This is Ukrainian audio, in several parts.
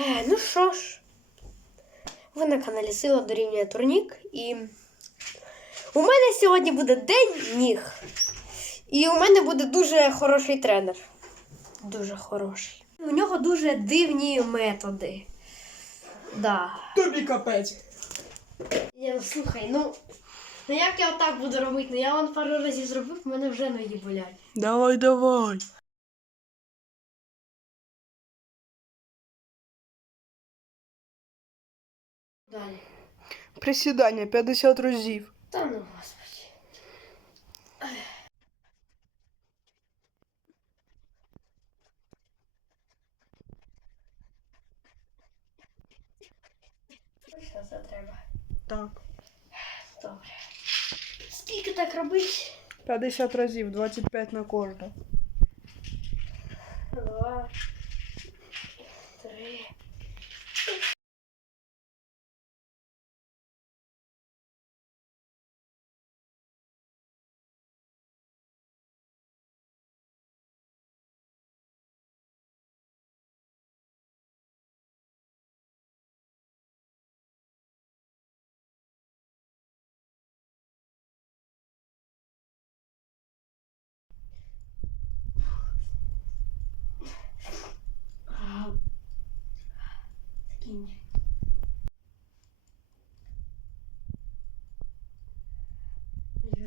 Е, Ну що ж, ви на каналі Сила дорівнює турнік і у мене сьогодні буде день ніг. І у мене буде дуже хороший тренер. Дуже хороший. У нього дуже дивні методи. Да. Тобі капець. Ні, ну слухай, ну. Ну як я отак буду робити? Ну я вон пару разів зробив, в мене вже ноги болять. Давай, давай. Далі. Присідання 50 разів. Та ну господи. Що це треба? Так. Добре. Скільки так робить? 50 разів, 25 на кожну. Два. Три.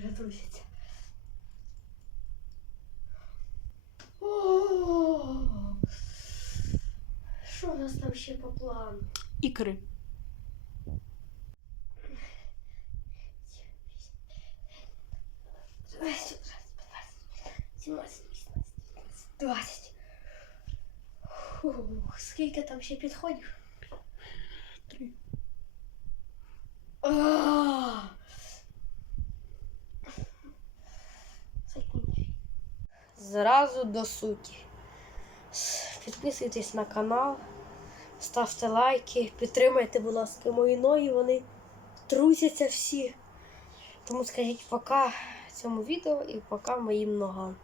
Вже труситься. О! Що у нас там ще по плану? Ікри. Сімнадцять, вісімнадцять, двадцять. Фух, Скільки там ще підходів? Три. Зразу до суті. Підписуйтесь на канал, ставте лайки, підтримайте, будь ласка, мої ноги, вони трусяться всі. Тому скажіть пока цьому відео і пока моїм ногам.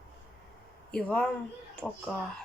І вам пока.